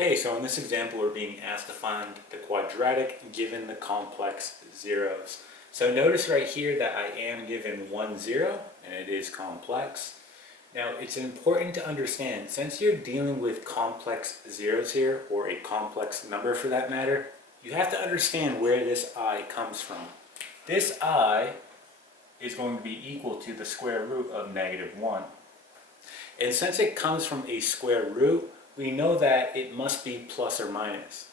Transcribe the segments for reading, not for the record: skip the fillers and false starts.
Okay, so in this example, we're being asked to find the quadratic given the complex zeros. So notice right here that I am given 1, 0, and it is complex. Now, it's important to understand, since you're dealing with complex zeros here, or a complex number for that matter, you have to understand where this I comes from. This I is going to be equal to the square root of -1. And since it comes from a square root, we know that it must be plus or minus.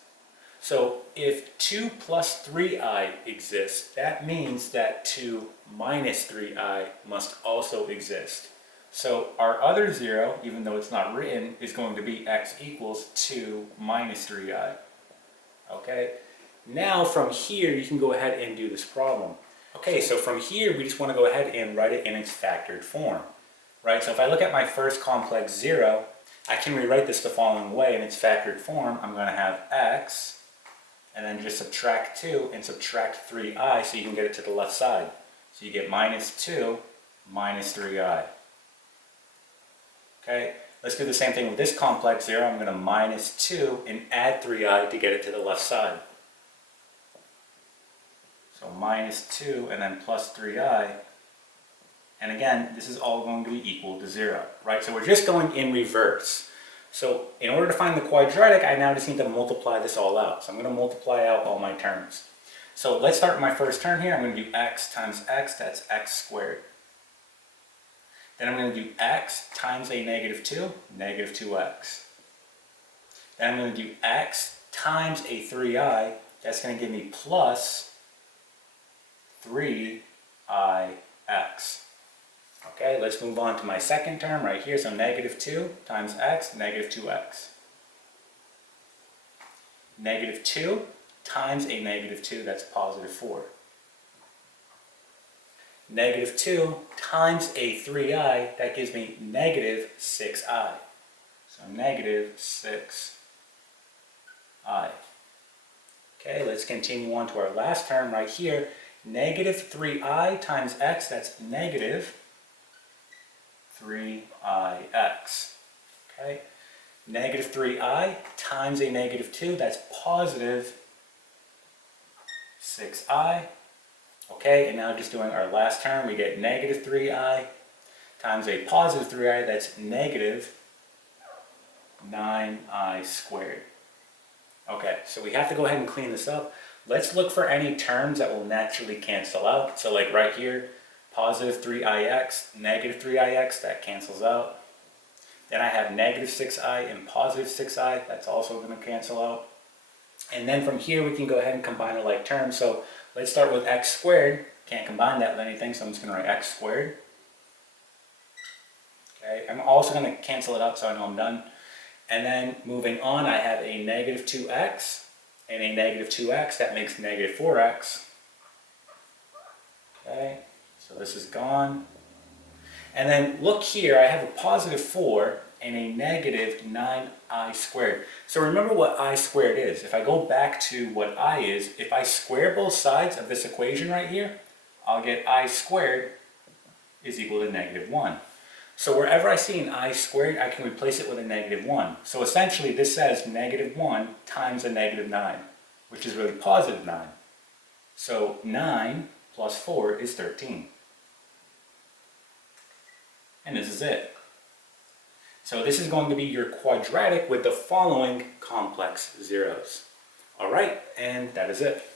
So if 2 plus 3i exists, that means that 2 minus 3i must also exist. So our other 0, even though it's not written, is going to be x equals 2 minus 3i. Okay? Now from here, you can go ahead and do this problem. Okay, so from here, we just want to go ahead and write it in its factored form. Right? So if I look at my first complex 0, I can rewrite this the following way in its factored form. I'm going to have x, and then just subtract 2 and subtract 3i so you can get it to the left side. So you get minus 2 minus 3i. Okay, let's do the same thing with this complex 0. I'm going to minus 2 and add 3i to get it to the left side. So minus 2 and then plus 3i. And again, this is all going to be equal to 0, right? So we're just going in reverse. So in order to find the quadratic, I now just need to multiply this all out. So I'm going to multiply out all my terms. So let's start with my first term here. I'm going to do x times x, that's x squared. Then I'm going to do x times a -2, negative 2x. Then I'm going to do x times a 3i, that's going to give me plus 3ix. Okay, let's move on to my second term right here. So -2 times x, negative 2x. -2 times a -2, that's positive 4. -2 times a 3i, that gives me negative 6i. So negative 6i. Okay, let's continue on to our last term right here. Negative 3i times x, that's negative 3ix. Okay, negative 3i times a -2, that's positive 6i. Okay, and now just doing our last term, we get negative 3i times a positive 3i, that's negative 9i squared. Okay, so we have to go ahead and clean this up. Let's look for any terms that will naturally cancel out. So like right here, positive 3ix, negative 3ix, that cancels out. Then I have negative 6i and positive 6i, that's also going to cancel out. And then from here we can go ahead and combine a like term. So let's start with x squared. Can't combine that with anything, so I'm just going to write x squared. Okay, I'm also going to cancel it out so I know I'm done. And then moving on, I have a negative 2x and a negative 2x, that makes negative 4x. Okay. So this is gone. And then look here, I have a positive 4 and a negative 9i squared. So remember what I squared is. If I go back to what I is, if I square both sides of this equation right here, I'll get I squared is equal to -1. So wherever I see an I squared, I can replace it with a -1. So essentially this says -1 times a -9, which is really positive 9. So 9 plus 4 is 13. And this is it. So this is going to be your quadratic with the following complex zeros. All right, and that is it.